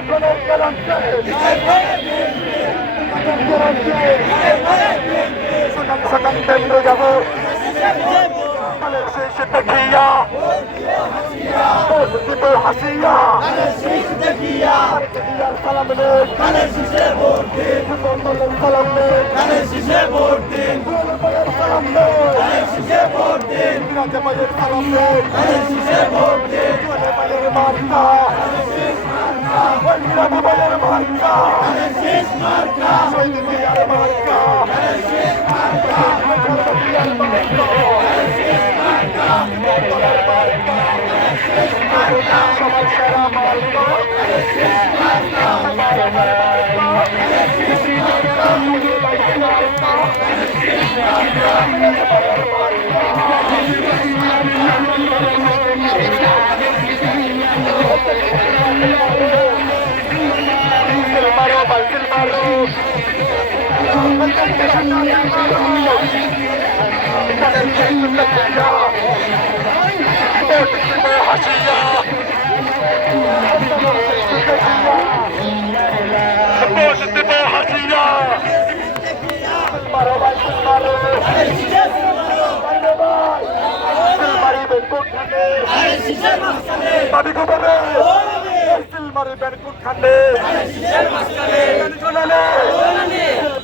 কোনের guarantee সকাল কেন্দ্রে যাব শেষে দেখিয়া দিব হাসিয়া সালাম নে সালাম নে সালাম নে রাজা ভাইয়ের সালাম নে ভাইয়ের মার্কা রাজা ভাইয়ের মার্কা শহীদ জিয়ার মার্কা সবাই সেরা মার্কা মারো মারিবেন কোনখানে পাবি কোথানে সিল মারিবেন কোনখানে শোনালে সিল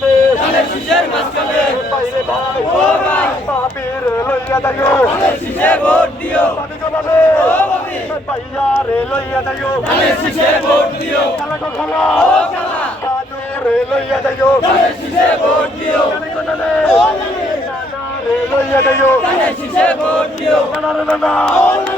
মারিবেন কোনখানে বাইরে ভাই। পাবির লইয়া যাইও। পাবি কোথানে পাইয়া রে লইয়া যাইও। খেলা গো খেলা। কাজু রে লইয়া যাইও। জানি কোথানে নানা রে লইয়া যাইও। নানা রে নানা নানি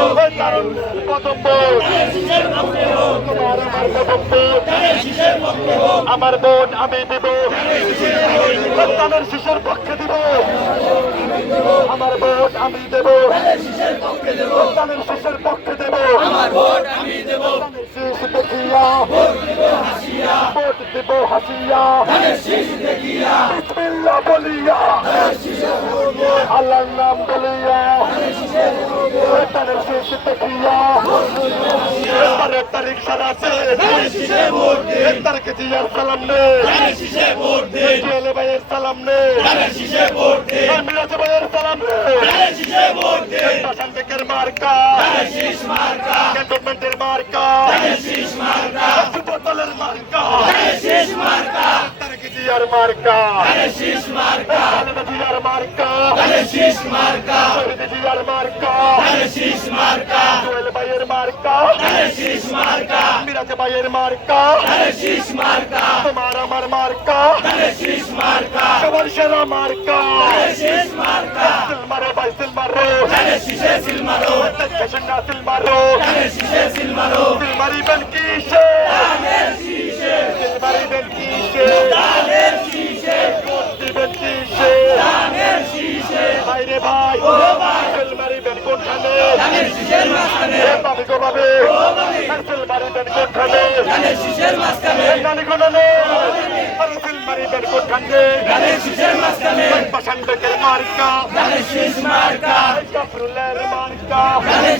আমার বোন, আমি দেব। সন্তানের শিশুর পক্ষে দিব। আমার বোন, আমি দেব। সন্তানের শিশুর পক্ষে দেব। ভোট ভোট বলিয়া মার্কা। ক্যান্টনমেন্টের মার্কা। মার্কা। মার্কা মার্কা। শীষ মার্কা। শহীদ জিয়ার মার্কা। ধানের শীষ মার্কা। জোয়েল ভাইয়ের মার্কা। ধানের শীষ মার্কা। মিরাজ ভাইয়ের মার্কা। ধানের শীষ মার্কা। তোমার আমার মার্কা। ধানের শীষ মার্কা। সবার সেরা মার্কা। ধানের শীষ মার্কা। সিলমারো ভাই সিলমারো। ধানের শীষে সিল মারো কৃষ্ণা সিলমারো। ধানের শীষে সিল মারো সিলমারিবেন কিসে ধানের শীষে সিলমারিবেন কিসে ধানের শীষে দিবেন কিসে ধানের শীষে ভাইরে ভাই ও ভাই সিলমারিবেন কোনখানে ধানের শীষের মাঝখানে এ পাবি গো পাবে ও ভাবি সিলমারিবেন কোনখানে ধানের শীষের মাঝখানে জানি কোনখানে সিলমারিবেন কোনখানে ধানের শীষের মাঝখানে পাশান্ডকের মার্কা ধানের শীষ মার্কা কাফরুলের মার্কা ধানের